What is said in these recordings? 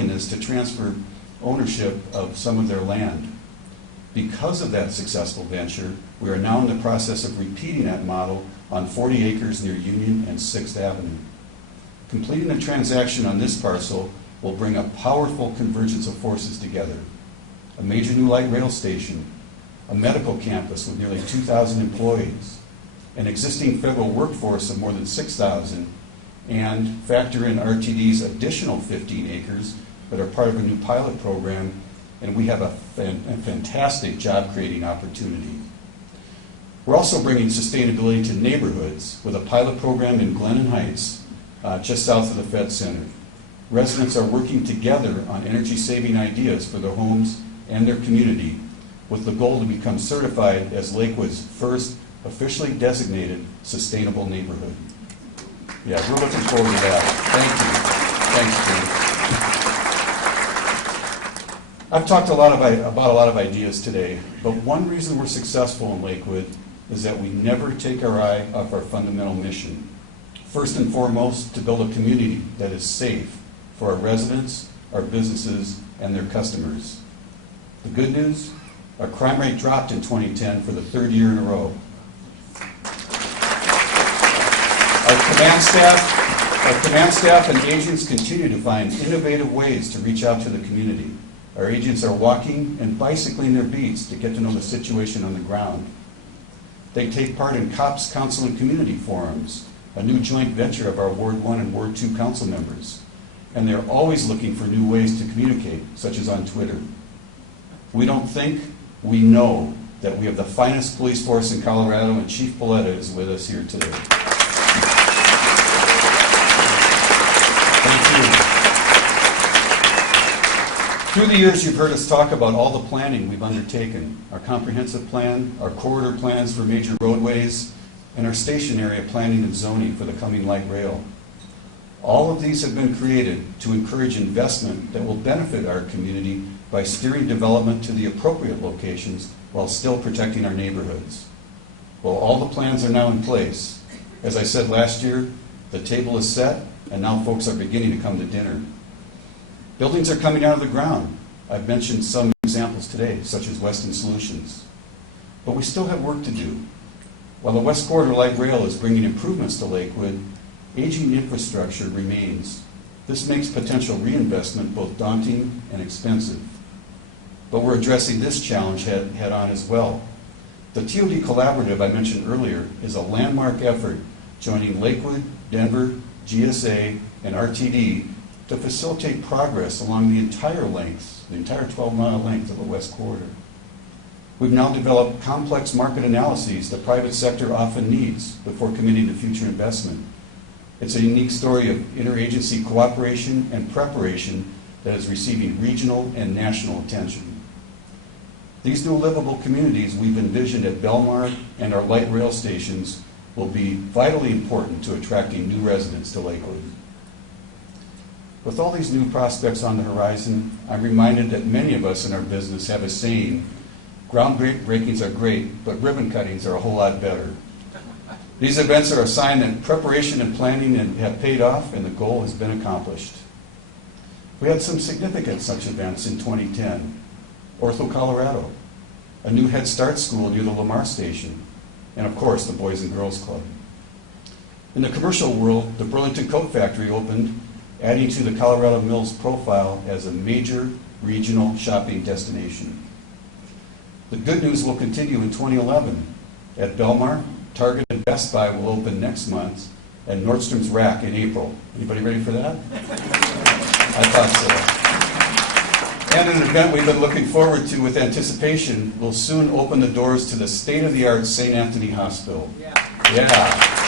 willingness to transfer ownership of some of their land. Because of that successful venture, we are now in the process of repeating that model on 40 acres near Union and 6th Avenue. Completing the transaction on this parcel will bring a powerful convergence of forces together. A major new light rail station, a medical campus with nearly 2,000 employees, an existing federal workforce of more than 6,000, and factor in RTD's additional 15 acres that are part of a new pilot program, and we have a fantastic job-creating opportunity. We're also bringing sustainability to neighborhoods with a pilot program in Glennon Heights, just south of the Fed Center. Residents are working together on energy-saving ideas for their homes and their community, with the goal to become certified as Lakewood's first officially designated sustainable neighborhood. Yeah, we're looking forward to that. Thank you. Thanks, Jim. I've talked about a lot of ideas today, but one reason we're successful in Lakewood is that we never take our eye off our fundamental mission. First and foremost, to build a community that is safe for our residents, our businesses, and their customers. The good news, our crime rate dropped in 2010 for the third year in a row. Our command staff and agents continue to find innovative ways to reach out to the community. Our agents are walking and bicycling their beats to get to know the situation on the ground. They take part in COPS Council and Community Forums, a new joint venture of our Ward 1 and Ward 2 council members. And they're always looking for new ways to communicate, such as on Twitter. We don't think, we know that we have the finest police force in Colorado, and Chief Pauletta is with us here today. Thank you. Through the years, you've heard us talk about all the planning we've undertaken, our comprehensive plan, our corridor plans for major roadways, and our station area planning and zoning for the coming light rail. All of these have been created to encourage investment that will benefit our community by steering development to the appropriate locations while still protecting our neighborhoods. Well, all the plans are now in place. As I said last year, the table is set, and now folks are beginning to come to dinner. Buildings are coming out of the ground. I've mentioned some examples today, such as Weston Solutions. But we still have work to do. While the West Corridor Light Rail is bringing improvements to Lakewood, aging infrastructure remains. This makes potential reinvestment both daunting and expensive. But we're addressing this challenge head on as well. The TOD Collaborative I mentioned earlier is a landmark effort joining Lakewood, Denver, GSA, and RTD to facilitate progress along the entire 12-mile length of the West Corridor. We've now developed complex market analyses the private sector often needs before committing to future investment. It's a unique story of interagency cooperation and preparation that is receiving regional and national attention. These new livable communities we've envisioned at Belmar and our light rail stations will be vitally important to attracting new residents to Lakewood. With all these new prospects on the horizon, I'm reminded that many of us in our business have a saying, groundbreakings are great, but ribbon cuttings are a whole lot better. These events are a sign that preparation and planning have paid off and the goal has been accomplished. We had some significant such events in 2010. Ortho, Colorado, a new Head Start school near the Lamar Station, and of course the Boys and Girls Club. In the commercial world, the Burlington Coat Factory opened, adding to the Colorado Mills profile as a major regional shopping destination. The good news will continue in 2011. At Belmar, Target and Best Buy will open next month, and Nordstrom's Rack in April. Anybody ready for that? I thought so. And an event we've been looking forward to with anticipation will soon open the doors to the state-of-the-art St. Anthony Hospital. Yeah.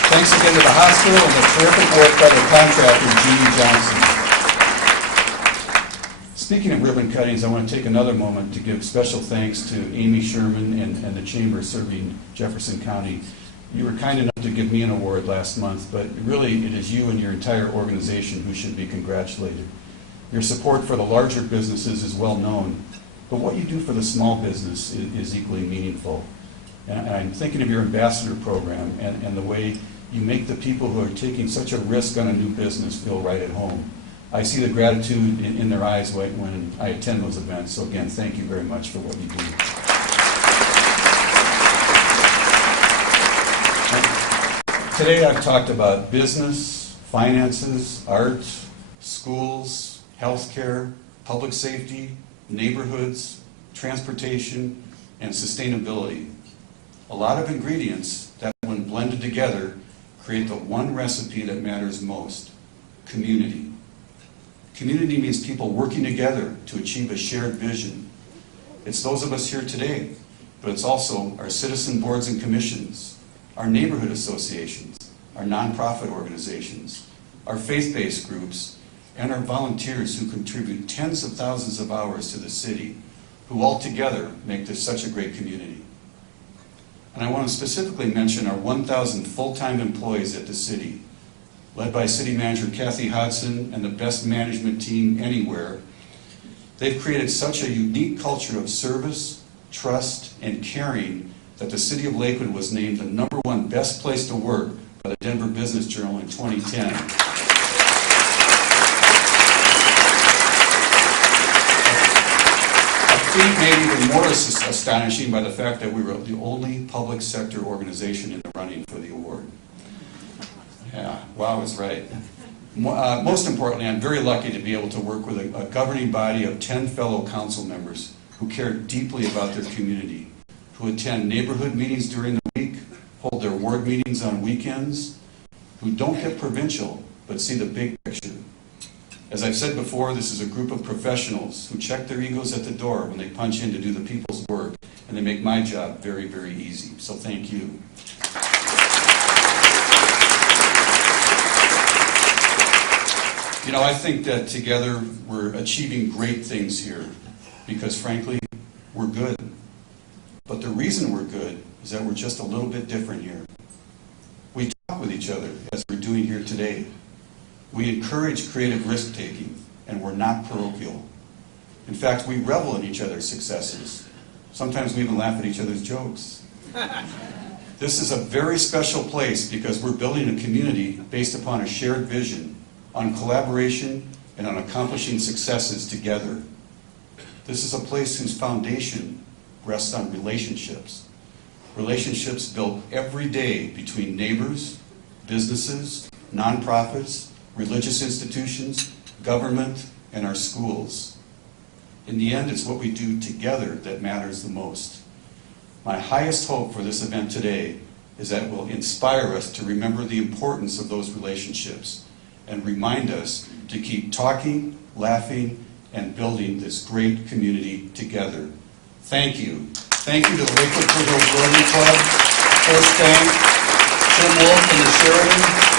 Thanks again to the hospital and the terrific work by the contractor, Jeannie Johnson. Speaking of ribbon cuttings, I want to take another moment to give special thanks to Amy Sherman and the Chamber serving Jefferson County. You were kind enough to give me an award last month, but really it is you and your entire organization who should be congratulated. Your support for the larger businesses is well known, but what you do for the small business is equally meaningful. And I'm thinking of your ambassador program and the way you make the people who are taking such a risk on a new business feel right at home. I see the gratitude in their eyes when I attend those events. So again, thank you very much for what you do. Today I've talked about business, finances, art, schools, healthcare, public safety, neighborhoods, transportation, and sustainability. A lot of ingredients that, when blended together, create the one recipe that matters most: community. Community means people working together to achieve a shared vision. It's those of us here today, but it's also our citizen boards and commissions, our neighborhood associations, our nonprofit organizations, our faith-based groups, and our volunteers who contribute tens of thousands of hours to the city, who all together make this such a great community. And I want to specifically mention our 1,000 full-time employees at the city, led by City Manager Kathy Hodson and the best management team anywhere. They've created such a unique culture of service, trust, and caring that the City of Lakewood was named the #1 best place to work by the Denver Business Journal in 2010. Made even more astonishing by the fact that we were the only public sector organization in the running for the award. Yeah, wow is right. Most importantly, I'm very lucky to be able to work with a governing body of 10 fellow council members who care deeply about their community, who attend neighborhood meetings during the week, hold their ward meetings on weekends, who don't get provincial but see the big picture. As I've said before, this is a group of professionals who check their egos at the door when they punch in to do the people's work, and they make my job very, very easy. So thank you. You know, I think that together we're achieving great things here because, frankly, we're good. But the reason we're good is that we're just a little bit different here. We talk with each other, as we're doing here today. We encourage creative risk-taking, and we're not parochial. In fact, we revel in each other's successes. Sometimes we even laugh at each other's jokes. This is a very special place because we're building a community based upon a shared vision, on collaboration, and on accomplishing successes together. This is a place whose foundation rests on relationships. Relationships built every day between neighbors, businesses, nonprofits, religious institutions, government, and our schools. In the end, it's what we do together that matters the most. My highest hope for this event today is that it will inspire us to remember the importance of those relationships and remind us to keep talking, laughing, and building this great community together. Thank you. Thank you to the Lakewood Foothills Rotary Club, First Bank, Tim Wolf and the Sheridan,